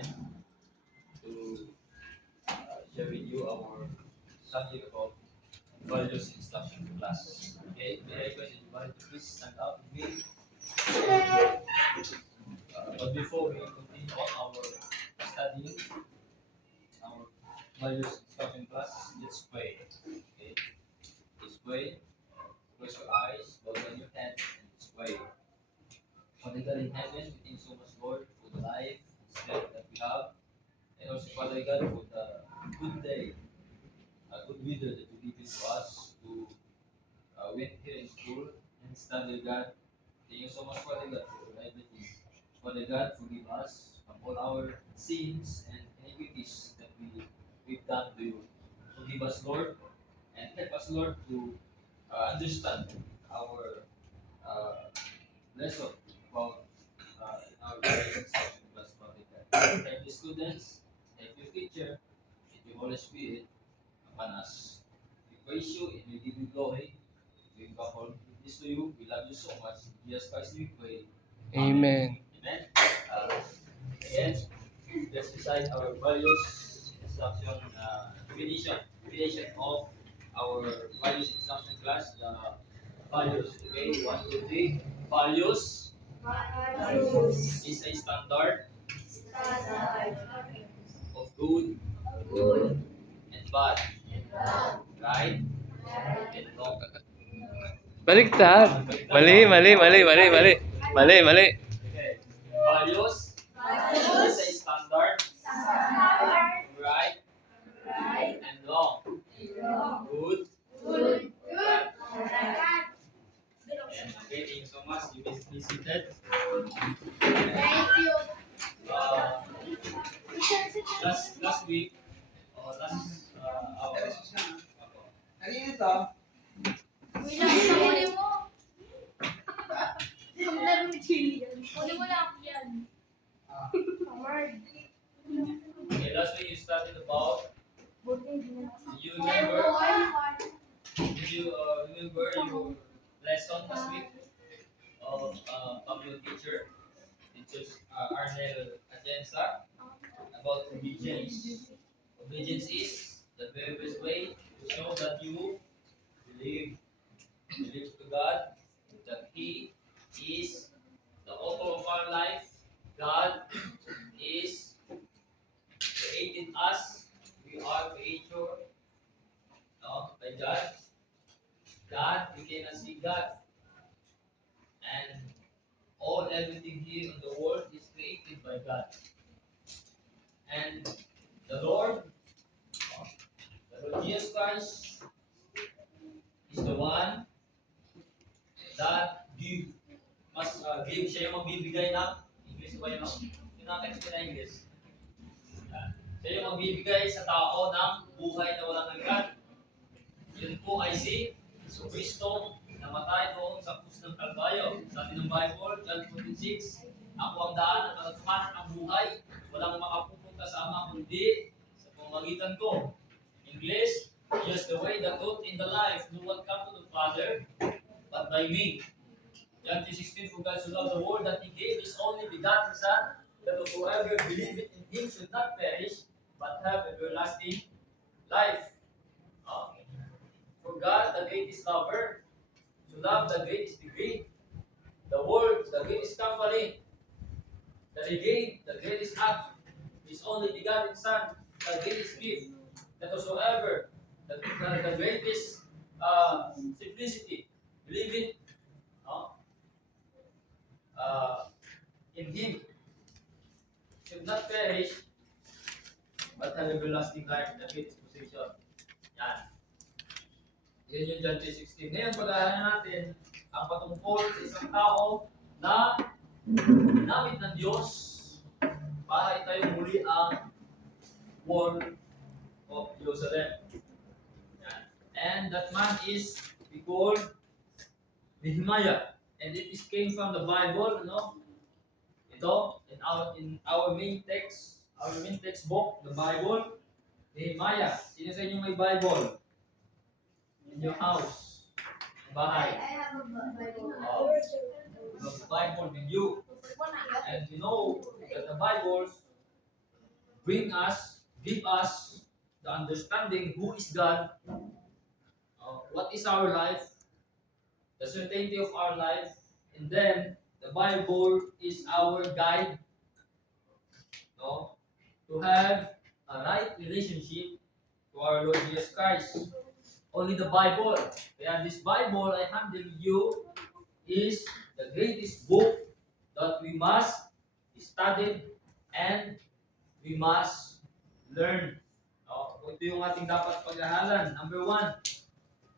again to share with you our subject about values instruction class. Okay, may I request everybody to please stand up with me. But before we continue on our studying our values instruction class, let's pray. Okay, let's pray. Close your eyes, bow down your head, and let's pray. Father God in heaven, we thank so much, Lord, for the life and strength that we have, and also Father God for the good day, good weather that you give it to us to went here in school and study God. Thank you so much, Father God, for everything. Father God, forgive us from all our sins and iniquities that we've done to you. Forgive us, Lord, and help us, Lord, to understand our lesson about in our graduation session class, Father God. Help the students, help your teacher, and your Holy Spirit upon us. We praise you and we give you glory. We give all this to you. We love you so much. In Jesus Christ we pray. Amen. Amen. Uh, Again, let's recite our values instruction definition of our values instruction class. The values. Okay, 1, 2, 3. Values is a standard of good and bad, right and wrong. Baliktad. Mali, mali, mali, mali, mali. Mali, mali. Okay. Values is a standard, right and wrong, good and okay. Thank you so much. You may be seated. Uh, last week or last our okay, last week you studied about. Did you remember? Did you remember your lesson last week of Pablo teacher Arnel Atienza about obedience? Obedience is the very best way to show that you believe to God that He is the author of our life. God is created us. We are creature, no, by God. God, we cannot see God, and all everything here in the world is created by God. And the Lord Jesus Christ, is the one that give. Siya yung magbibigay ng English ba yun? Tinatext ko na English. Siya yung magbibigay sa tao ng buhay na walang hanggan. Yun po ay si Kristo namatay doon sa krus ng Kalbaryo. Sabi ng Bible, John 46, ako ang daan at katotohanan ang buhay. Walang makapupunta sa Ama kundi sa pamamagitan ko. English, just the way, the truth, in the life. No one come to the Father but by me. John 3:16, for God so loved the world that He gave His only begotten Son, that whoever believeth in Him should not perish, but have everlasting life. For God, the greatest lover, to love the greatest degree, the world, the greatest company, that He gave the greatest act, His only begotten Son, the greatest gift, that whosoever, the greatest simplicity, believe it, no? In Him, should not perish, but have everlasting life, the greatest position. Yan. Yan yung John 3:16. Ngayon, pag-aaralan natin ang patungkol sa isang tao na ginamit ng Diyos para itayo muli ang wall of Jerusalem. Yan. And that man is called Nehemiah. And it is came from the Bible, no? Ito, in our main textbook, the Bible, Nehemiah. Sino sa inyo may Bible? In your house, bahay. I have a Bible. The Bible with you, and you know that the Bible give us the understanding who is God, what is our life, the certainty of our life, and then the Bible is our guide, no, to have a right relationship to our Lord Jesus Christ. Only the Bible. Kaya this Bible I handle you is the greatest book that we must study and we must learn. No? Ito yung ating dapat pag-aralan. Number one,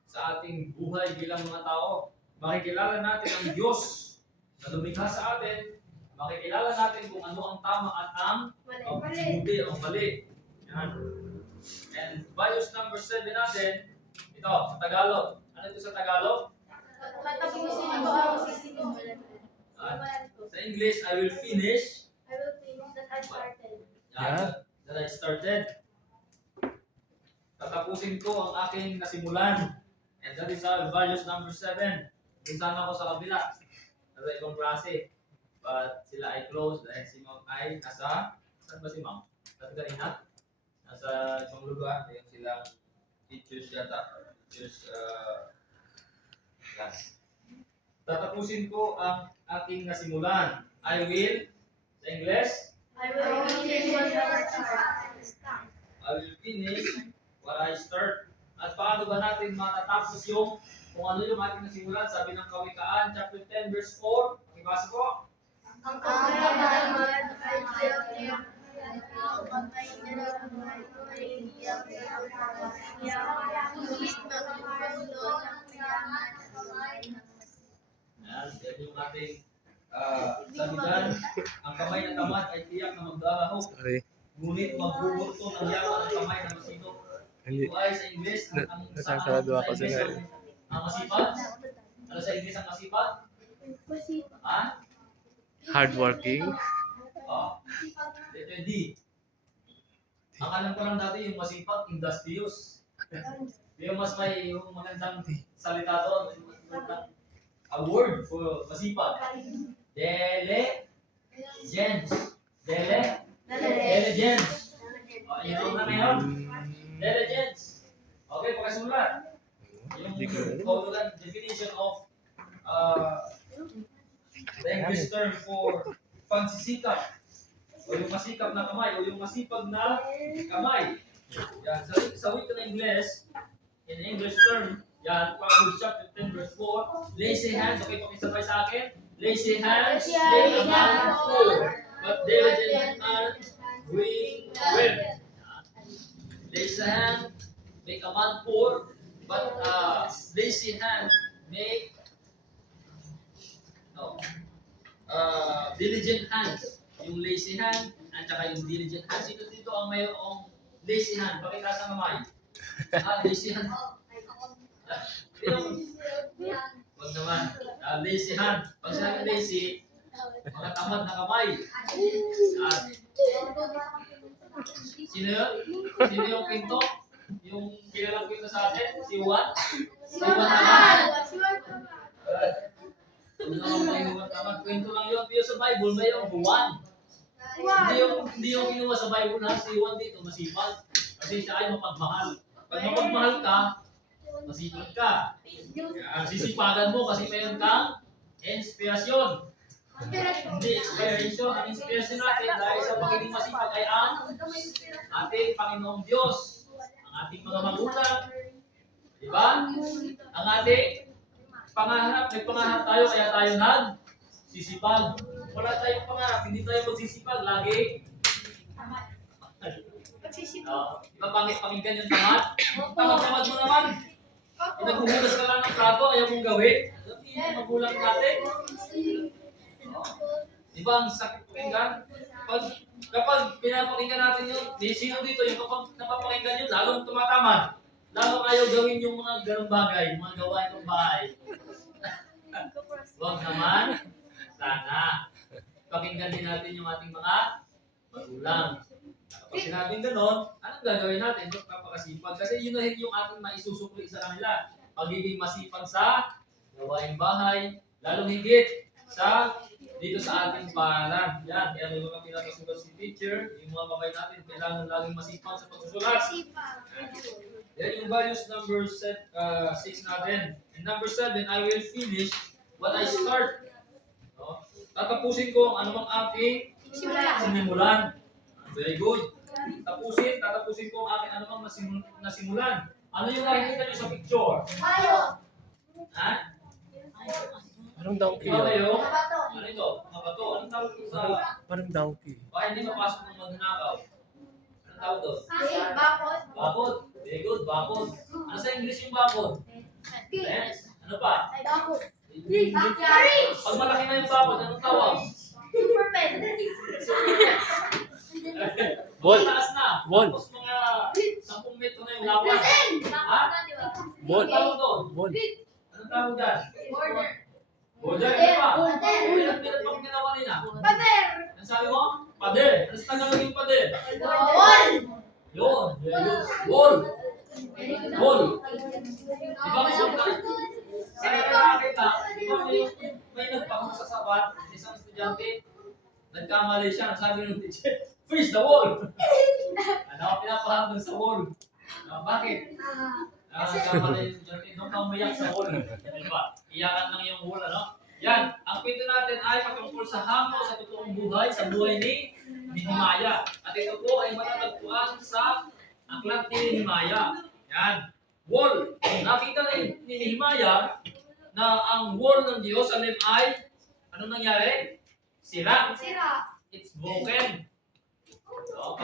sa ating buhay bilang mga tao, makikilala natin ang Diyos na lumikha sa atin, makikilala natin kung ano ang tama at ang mabuti, ang mali. Yan. And values number 7 natin, ito, sa Tagalog. Ano ito sa Tagalog? Sa English, I will finish that I started. Tatapusin ko ang aking nasimulan. And that is our values number 7. Minsan ako sa kabila. Nasa ibang klase. But sila ay close dahil si Ma'am ay nasa, saan ba si Ma'am? Nasa kanina? Nasa ibang lugar. Yung silang teachers yata. Teachers class. Tatapusin ko ang aking nasimulan. I will, sa English? I will finish what I start. At paano ba natin matatapos yung kung ano yung ating nasimulan? Sabi ng Kawikaan, chapter 10, verse 4. Pakibasa po. Ang kaalaman ay tiyak-tiyak Yan, yan yung ating sabihan. Ang kamay ng tamad ay tiyak na magdaraho. Sorry. Ngunit magbuburto ng yaman ang kamay ng masino. Hindi. Ito ay sa English, ang Nasasarado ako sa English ngayon. ang masipag. Ano sa English ang masipag? Ha? Hardworking. Ito yung D. Ang alam ko lang dati yung masipag, industrious. Yung mas may yung magandang salita doon, yung mas magandang award for masipag. Diligence. Diligence. Yun na ngayon. Diligence. Okay, pakasulat. Yung kaulugan definition of the English term for pagsisikap. O yung masikap na kamay, o yung masipag na kamay. Yan. Sa wika ng English, in English term, yan, Proverbs chapter 10 verse 4, lazy hands, okay, pakisabay sa akin. Lazy hands, make a man poor, but diligent hands bring wealth. Lazy hand, make a man poor, but lazy hand make diligent hands. Yung lazy hand at saka yung diligent hand. Sino dito ang mayroong lazy hand? Pakita sa kamay. Lazy hand. Huwag naman. Lazy hand. Pag sinabi lazy, mga tamad na kamay. Sino yun? Sino yung pinto? Yung kilalang pinto sa atin? Si Juan? Si Juan naman. Huwag naman may Juan tamad. Kwento lang yun. Pero sa Bible, may yung Juan. Hindi yung kinuha sa Bible na si Juan dito, masipag. Kasi siya ay mapagmahal. Pag mapagmahal ka, masipag ka. Sisipagan mo kasi mayroon kang inspirasyon. Hindi inspiration. Ang inspirasyon natin dahil sa pagiging masipag ay ang ating Panginoong Diyos. Ang ating mga magulang. Diba? Ang ating pangarap. May pangarap tayo kaya tayo nagsisipag. Wala tayong pangarap, hindi tayo magsisipag lagi. Diba pakinggan yung tamad? Tamad mo naman. Naghuhugas ka lang ng plato, ayaw mong gawin. Alam niyo yung magulang natin. Diba ang sakit pakinggan? Kapag pinapakinggan natin yun, sino dito yung kapag napapakinggan yun, lalong tumatamad. Lalong ayaw gawin yung mga ganong bagay, mga gawain ng bahay. Huwag naman. Sana. Pakinggan din natin yung ating mga magulang. Kapag sinabing gano'n, anong gagawin natin? Magpapakasipag. Kasi yun na yung ating maisusukli sa kanila. Pagiging masipag sa gawaing bahay, lalong higit sa dito sa ating paaralan. Yan, kaya may mga pinapasulat si teacher, yung mga kamay natin, kailangan laging masipag sa pagsusulat. Yan yung values number 6 natin. And number 7, I will finish what I start. No? Tatapusin ko ang anumang aking sinimulan. Very good. Tatapusin ko ang aking anumang nasimulan. Ano yung nakikita nyo sa picture? Ha? Parang donkey. Ikaw yun. kayo? Ano ito? Mga bato. Anong tawag ito sa... Parang donkey. Baka hindi mapasok ng magnanakaw. Anong tawag doon? Bakod. Bakod. Very good, bakod. Ano sa English yung bakod? Fence. Ano pa? Bakod. Pag malaki na yung bakod, anong tawag? Superman. Ball. Taas na. Ball. Tapos mga 10 metro na yung lapat. Ha? Ball. Anong tawag doon? Ball. Anong tawag dyan? Border. Border. Ano pa? Border. Ilang minute pang ginawa kanina? Pader. Ano sabi mo? Pader. Ano sa Tagalog yung pader? Wall. Yun. Very good. Wall. Wall. Di ba may sunta? Saan ka nakakita? Di ba may nagpakong sa sabat, isang estudyante, nagkamali siya, sabi ng teacher, freeze the wall! Ano, pinapahan dun sa wall. Bakit? Nagkamali yung estudyante, doon ka umiyak sa wall. Di ba? Iyakan lang yung wall, ano? Yan, ang kwento natin ay patungkol sa hamon sa totoong buhay, sa buhay ni Nehemiah. At ito po ay matatagpuan sa aklat ni Nehemiah. Yan. Wall. Nakita ni Nehemiah na ang wall ng Jerusalem ay, anong nangyari? Sira. Sira. It's broken. So,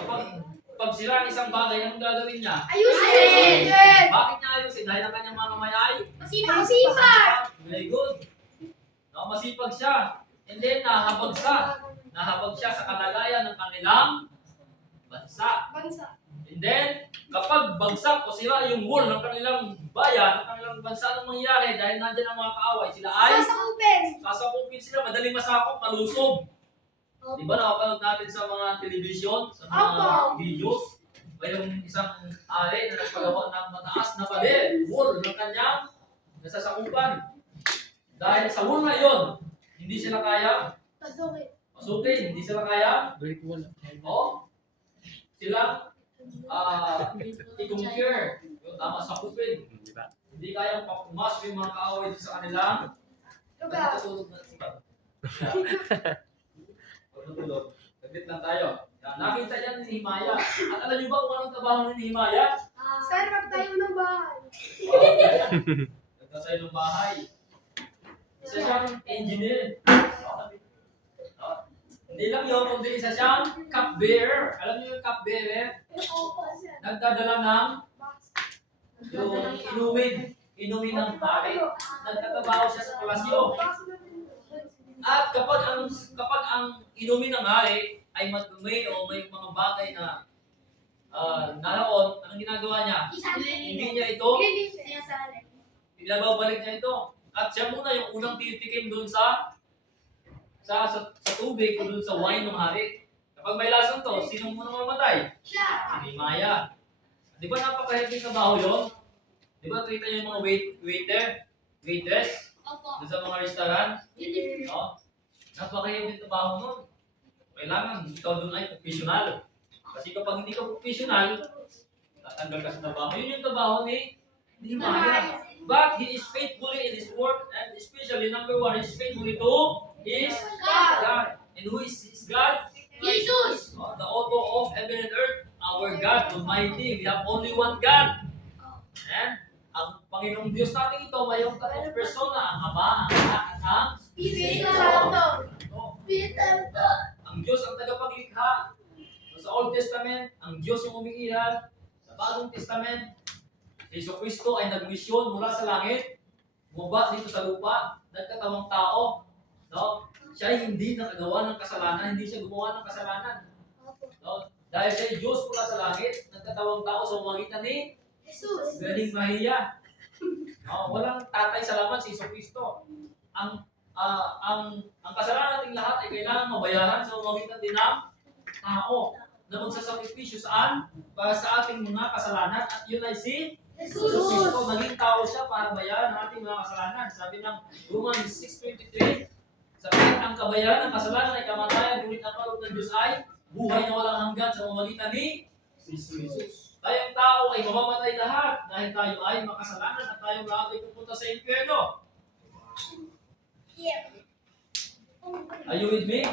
pag sira ang isang bagay, anong gagawin niya? Ayusin. Bakit niya ayusin? Dahil ang kanyang mga kamay ay Masipag. very good. No, masipag siya. And then, nahabag siya sa kalagayan ng kanilang bansa. And then, kapag bagsak o sira yung wall ng kanilang bayan, ng kanilang bansa, anong mangyayari? Dahil nandiyan ang mga kaaway, sila ay sasakupin sila, madaling masakop, malusog. Di ba nakapanood natin sa mga television, sa mga videos, mayroong isang ari na nagpagawa ng mataas na pader, wall ng kanyang nasasakupan. Dahil sa wall na yun, hindi sila kaya pasukin, hindi sila kaya, Break wall. o sila i-conquer, yung tama sa kupin. Di ba? Hindi kayang pumasok yung mga kaaway sa kanilang natutulog na sila. Pagtutulog. Saglit lang tayo. Yan, nakita yan ni Nehemiah. At alam niyo ba kung anong trabaho ni Nehemiah? Sir, magtayo ng bahay. Nagtasayo ng bahay. Isa siyang engineer. Hindi lang yun, kundi isa siyang cupbearer. Alam niyo yung cupbearer? Nagdadala ng yung inumin ng pare. Nagtatrabaho siya sa palasyo. At kapag ang inumin ng hari ay madumi o may mga bagay na naroon, anong ginagawa niya? Hindi niya ito, pinababalik niya ito. At siya muna yung unang titikim doon sa tubig o doon sa wine ng hari. Kapag may lasang to, sino muna mamatay? Si Nehemiah. Di ba napaka-healthy trabaho yun? Di ba kita yung mga waitress doon sa mga restaurant? No? Napaka-healthy trabaho nun. Kailangan ikaw doon ay professional. Kasi kapag hindi ka professional, tatanggal ka sa trabaho. Yun yung trabaho ni Nehemiah. But he is faithfully in his work, and especially number 1, he is faithfully to his God. And who is his God? Jesus. The author of heaven and earth, our God Almighty. We have only one God. And ang Panginoong Diyos natin ito, mayroong tatlong persona, ang Ama, ang Anak, at ang Espiritu Santo. Ang Diyos ang tagapaglikha. Sa Old Testament, ang Diyos yung umiiral. Sa Bagong Testament, Yesu Cristo ay nagmisyon mula sa langit, bumaba dito sa lupa, nagkatawang tao. No? Siya ay hindi nakagawa ng kasalanan, hindi siya gumawa ng kasalanan. No? Dahil siya ay Diyos mula sa langit, nagkatawang tao sa umagitan ni Jesus. Galing Maria. No? Walang tatay sa laman si Yesu Cristo. Ang kasalanan nating lahat ay kailangan mabayaran sa umagitan din ng tao na magsasakripisyo saan? Para sa ating mga kasalanan, at yun ay si Jesus. So, Kristo, naging tao siya para bayaran ang ating mga kasalanan. Sabi ng Romans 6:23, Sapagkat ang kabayaran ng kasalanan ay kamatayan, ngunit ang kaloob ng Diyos ay buhay na walang hanggan sa pamamagitan ni Jesus. Tayong tao ay mamamatay lahat dahil tayo ay makasalanan at tayong lahat ay pupunta sa impyerno. Are you with me?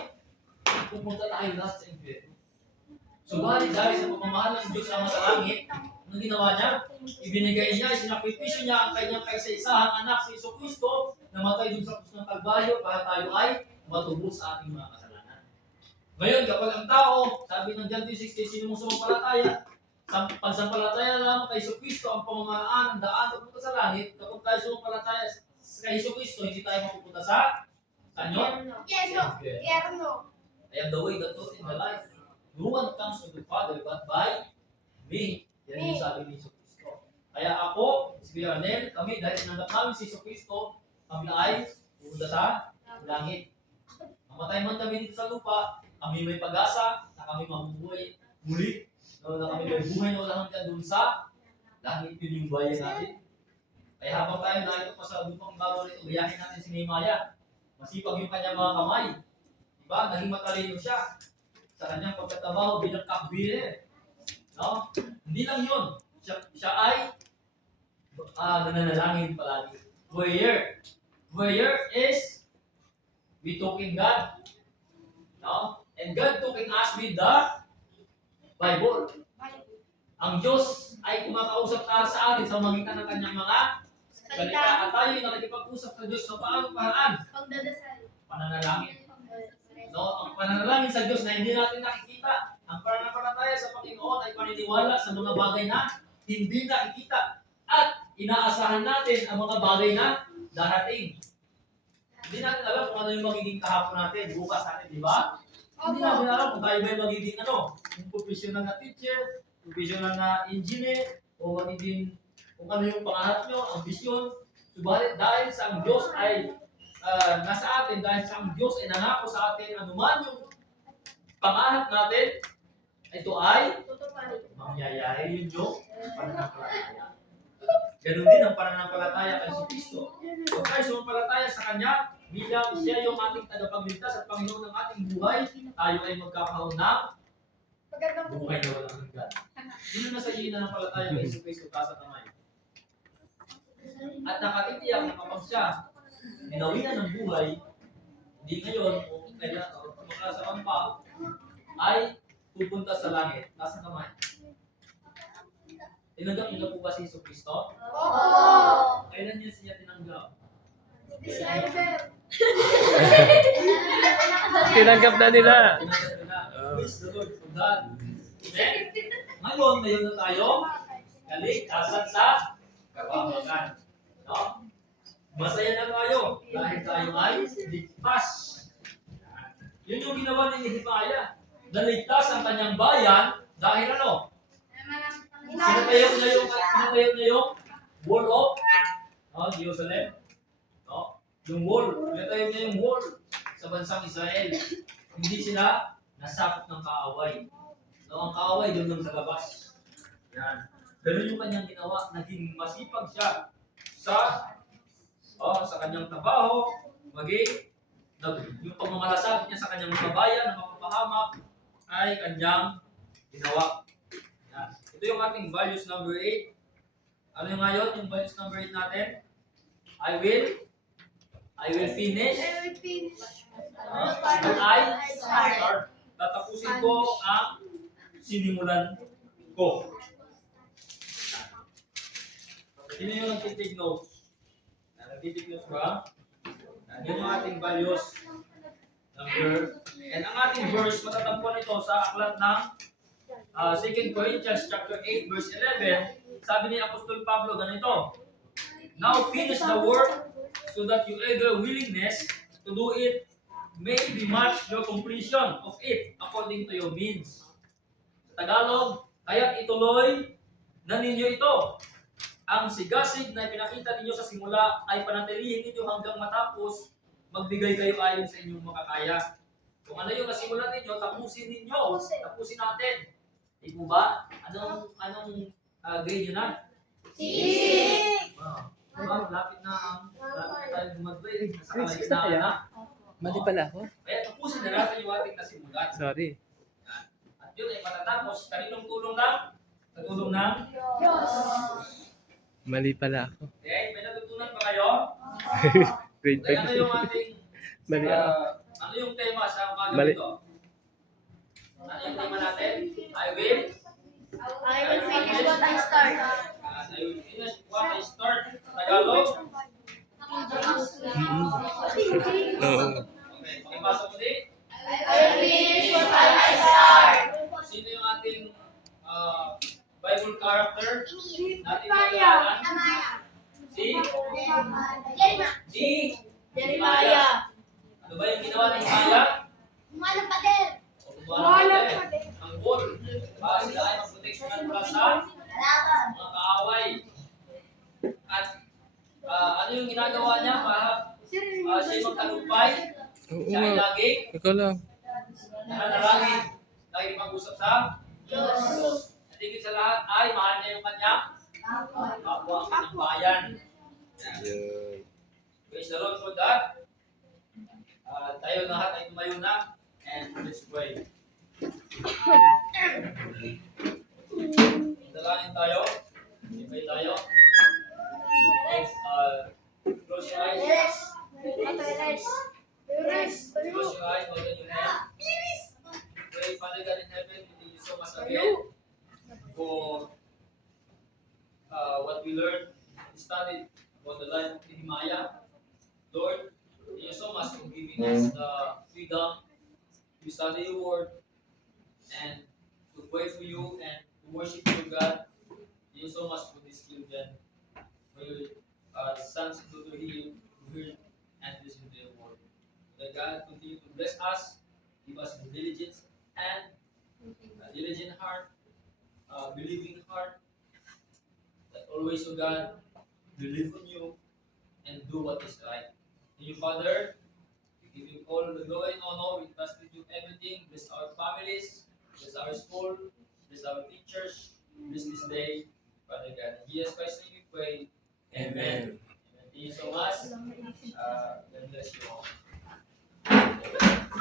Pupunta tayo lahat sa impyerno. Subalit dahil sa pagmamahal ng Diyos ama sa langit, ang ginawa niya, ibinigay niya, isinakripisyo niya ang kanyang kaisa-isahang anak si Jesucristo na matay dun sa krus ng Kalbaryo para tayo ay matubos sa ating mga kasalanan. Ngayon, kapag ang tao, sabi ng John 3:16, sino mong sumampalataya, pagsampalataya lamang kay Jesucristo ang pamamaraan ng daan papunta sa langit. Kapag tayo sumampalataya kay Jesucristo, hindi tayo mapupunta sa kanyon. Yerno. I am the way, the truth, and the life. No one comes to the Father but by me. Yan yung sabi ni Jesucristo. Kaya ako, si Kuya Arnel, kami, dahil sinanggap namin si Jesucristo, kami ay pupunta sa langit. Mamatay man kami dito sa lupa, kami may pag-asa na kami mabubuhay muli. Na kami may buhay na walang hanggan doon sa langit. Yun yung bayan natin. Kaya habang tayo narito pa sa lupang bago nito, gayahin natin si Nehemiah. Masipag yung kanyang mga kamay. Diba? Naging matalino siya sa kanyang pagkatabaho bilang cupbearer. No? Hindi lang yun. Siya ay nananalangin palagi. Prayer is we talking God. No? And God talking us with the Bible. Ang Diyos ay kumakausap sa atin sa magitan ng kanyang mga salita. At tayo ay nakikipag-usap sa Diyos sa paano paraan? Pagdadasal. Pananalangin. No, ang pananalangin sa Diyos na hindi natin nakikita. Ang pananampalataya sa Panginoon ay paniniwala sa mga bagay na hindi nakikita. At inaasahan natin ang mga bagay na darating. Hindi natin alam kung ano yung magiging kahapon natin, bukas natin, di ba? Hindi natin alam kung tayo ba yung magiging yung professional na teacher, professional na engineer, o magiging kung ano yung pangarap nyo, ambisyon. Subalit dahil sa ang Diyos ay nasa atin, dahil sa ang Diyos ay nangako sa atin, anuman yung pangarap natin, ito ay mangyayari yun yung pananampalataya. Ganun din ang pananampalataya kay Jesucristo. Kung tayo sumampalataya sa Kanya, bilang siya yung ating tagapagligtas at Panginoon ng ating buhay, tayo ay magkakaroon ng buhay na walang hanggan. Sino na sa iyo na nampalataya kay Jesucristo kasa kamay? At nakatitiyak na kapag siya ginawian ng buhay, hindi ngayon, o kaya makasama pa, ay pupunta sa langit. Nasa kamay. Tinanggap niyo na po ba si Jesucristo? Oo. Kailan niya siya tinanggap? December. Tinanggap na nila. Tinanggap nila. Praise the Lord for that. Amen? Ngayon, mayroon na tayo kaligtasan sa kapamakan. No? Masaya na tayo dahil tayo ay ligtas. Yun yung ginawa ni Nehemiah. Naligtas ang kanyang bayan dahil ano? Sinatayo niya yung wall of Jerusalem. No? Yung wall. Sinatayo niya yung wall sa bansang Israel. Hindi sila nasakop ng kaaway. No, ang kaaway doon lang sa labas. Yan. Ganun yung kanyang ginawa. Naging masipag siya sa kanyang trabaho, maging yung pagmamalasakit niya sa kanyang mga bayan na mapapahamak ay kanyang ginawa. Yan. Ito yung ating values number 8. Ano yung ngayon? Yung values number 8 natin? I will finish. And I start. Tatapusin ko ang sinimulan ko. Sino yung nagtitig notes? Nagtitig notes ba? Yan yung ating values number. And ang ating verse, matatagpuan ito sa aklat ng 2 Corinthians chapter 8 verse 11. Sabi ni Apostol Pablo ganito, now finish the work so that your eager willingness to do it may be matched your completion of it according to your means. Sa Tagalog, kaya't ituloy na ninyo ito. Ang sigasig na pinakita ninyo sa simula ay panatilihin ninyo hanggang matapos, magbigay kayo ayon sa inyong makakaya. Kung ano yung nasimulan ninyo, tapusin ninyo. Tapusin natin. Di po ba? Anong grade nyo na? Wow. Diba? Lapit na tayo mag-grade. Nasa kalagitnaan na. Mali pala ako. Kaya tapusin na natin yung ating nasimulan. Sorry. At yun ay matatapos. Kaninong tulong lang? Sa tulong ng? Mali pala ako. Okay, may natutunan ba kayo? Grade Okay, ano 5. yung ating, Mali ako. ano yung tema sa umaga Mali. nito? Ano yung tema natin? I will? I will finish what I start. I will finish what I start. Tagalog? Oo. Okay, pakipasa mo din. I will finish what I start. Sino yung ating Bible character? Natin Jeremiah. kailangan? Si? Si? Jeremiah. Ano ba yung ginawa ni Jeremiah? Umano pa din. Gumawa ng ang wall. Para sila ay magproteksyonan mula sa Laban. mga kaaway. At ano yung ginagawa niya para siya magtagumpay? Oo Siya ay nga. laging Ikaw lang. nananalangin. Laging mag-usap sa Diyos. At higit sa lahat ay mahal niya yung kanyang kapwa ang kanyang bayan. Yun. Praise the Lord for that. Tayo lahat ay tumayo na and let's pray. Dalangin tayo. Pray tayo. Let's close your eyes. Close your eyes, open your hand. Pray, Father God in heaven, we thank you so much again for what we learned, we studied about the life of Nehemiah. Lord, thank you so much for giving us the freedom to study your word and to pray for you and to worship you, God. Thank you so much for these children, for your sons and daughters here to hear and listen to your word. That God continue to bless us, give us the diligence and a diligent heart, believing heart, that always, O God, believe on you and do what is right. Thank you, Father. We give you all the glory and honor. We trust you everything. Bless our families, bless our school, bless our teachers, bless this day. Father God, in Jesus Christ's name we pray. Amen. Amen. Thank you so much. God bless you all.